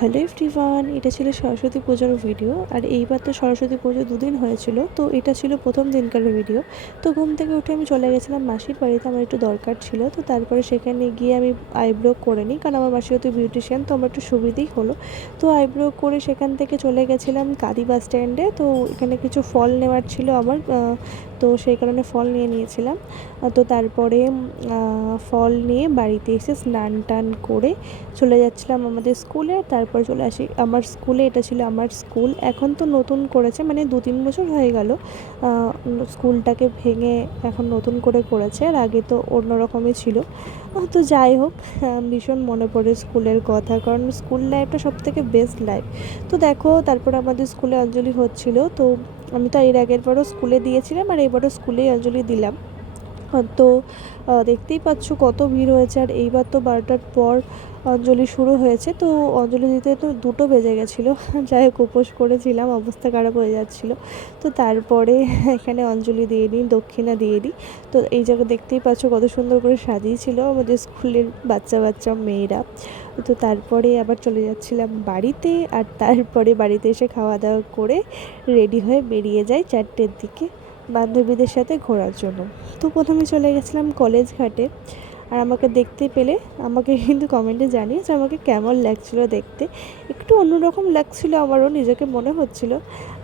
Hello everyone, এটা ছিল সরস্বতী পুজোর ভিডিও। আর এইবার তো সরস্বতী পুজো দুদিন হয়েছিল, তো এটা ছিল প্রথম দিনকার ভিডিও। তো ঘুম থেকে উঠে আমি চলে গেছিলাম মাসির বাড়িতে, আমার একটু দরকার ছিল। তো তারপরে সেখানে গিয়ে আমি আইব্রো করে নিই, কারণ আমার মাসি হতো বিউটিশিয়ান, তো আমার একটু সুবিধেই হলো। তো আইব্রো করে সেখান থেকে চলে গেছিলাম কাঁদি বাস স্ট্যান্ডে। তো এখানে কিছু ফল নেওয়ার ছিল আমার, তো সেই কারণে ফল নিয়ে নিয়েছিলাম। তো তারপরে ফল নিয়ে বাড়িতে এসে স্নান টান করে চলে যাচ্ছিলাম আমাদের স্কুলে। তারপর চলে আসি আমার স্কুলে। এটা ছিল আমার স্কুল, এখন তো নতুন করেছে, মানে 2-3 বছর হয়ে গেল স্কুলটাকে ভেঙে এখন নতুন করে করেছে। আর আগে তো অন্য রকমই ছিল। তো যাই হোক, ভীষণ মনে পড়ে স্কুলের কথা, কারণ স্কুল লাইফটা সবথেকে বেস্ট লাইফ। তো দেখো, তারপরে আমাদের স্কুলে অঞ্জলি হচ্ছিল। তো আমি তো এর আগের বারও স্কুলে দিয়েছিলাম, আর এবারও স্কুলেই অঞ্জলি দিলাম। তো দেখতেই পাচ্ছ কত ভিড় হয়েছে। আর এইবার তো 12টার পর অঞ্জলি শুরু হয়েছে, তো অঞ্জলি দিতে তো 2টো বেজে গেছিলো। যাই হোক, উপোস করেছিলাম, অবস্থা খারাপ হয়ে যাচ্ছিলো। তো তারপরে এখানে অঞ্জলি দিয়ে নিই, দক্ষিণা দিয়ে দিই। তো এই জায়গা দেখতেই পাচ্ছ কত সুন্দর করে সাজিয়েছিল আমাদের স্কুলের বাচ্চা বাচ্চা মেয়েরা। তো তারপরে আবার চলে যাচ্ছিলাম বাড়িতে। আর তারপরে বাড়িতে এসে খাওয়া দাওয়া করে রেডি হয়ে বেরিয়ে যাই 4টের দিকে বান্ধবীদের সাথে ঘোরার জন্য। তো প্রথমে চলে গেছিলাম কলেজ ঘাটে। আর আমাকে দেখতে পেলে আমাকে কিন্তু কমেন্টে জানিয়ে যে আমাকে কেমন লাগছিলো দেখতে। একটু অন্যরকম লাগছিলো, আমারও নিজেকে মনে হচ্ছিলো।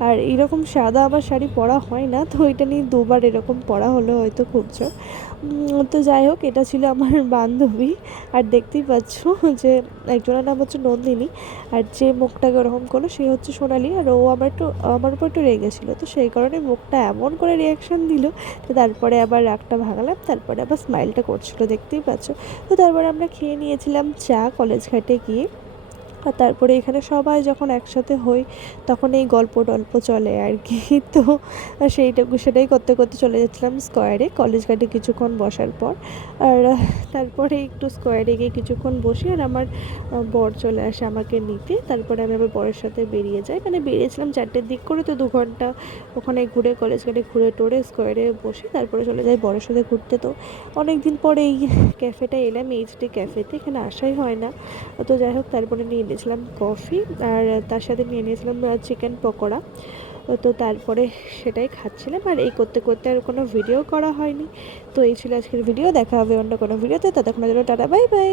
আর এইরকম সাদা আবার শাড়ি পরা হয় না, তো ওইটা নিয়ে দুবার এরকম পরা হলো হয়তো খুব জোর। তো যাই হোক, এটা ছিল আমার বান্ধবী। আর দেখতেই পাচ্ছ যে একজনের নাম হচ্ছে নন্দিনী, আর যে মুখটাকে ওরকম করলো সে হচ্ছে সোনালি। আর ও আমার উপর একটু রেগেছিলো, তো সেই কারণে মুখটা এমন করে রিয়াকশান দিল। তো তারপরে আবার রাগটা ভাঙালাম, তারপরে আবার স্মাইলটা করছিলো, দেখতেই পাচ্ছ। তো তারপরে আমরা খেয়ে নিয়েছিলাম চা কলেজ ঘাটে গিয়ে। আর তারপরে এখানে সবাই যখন একসাথে হই তখন এই গল্প টল্প চলে আর কি। তো সেটাই করতে করতে চলে যাচ্ছিলাম স্কোয়ারে কলেজ ঘাটে কিছুক্ষণ বসার পর। আর তারপরে একটু স্কোয়ারে গিয়ে কিছুক্ষণ বসি, আর আমার বর চলে আসে আমাকে নিতে। তারপরে আমি আবার বরের সাথে বেরিয়ে যাই, মানে বেরিয়েছিলাম 4টের দিক করে, তো 2 ঘন্টা ওখানে ঘুরে কলেজ ঘাটে ঘুরে টোরে স্কোয়ারে বসি, তারপরে চলে যাই বরের সাথে ঘুরতে। তো অনেক দিন পরে এই ক্যাফেটা এলাম, এইচডি ক্যাফেতে, এখানে আসাই হয় না। তো যাই হোক, তারপরে নিয়ে নিয়েছিলাম কফি, আর তার সাথে নিয়ে নিয়েছিলাম চিকেন পকোড়া। তো তারপরে সেটাই খাচ্ছিলাম, আর এই করতে করতে আর কোনো ভিডিও করা হয়নি। তো এই ছিল আজকের ভিডিও, দেখা হবে অন্য কোনো ভিডিওতে। ততক্ষণের জন্য টাটা, বাই বাই।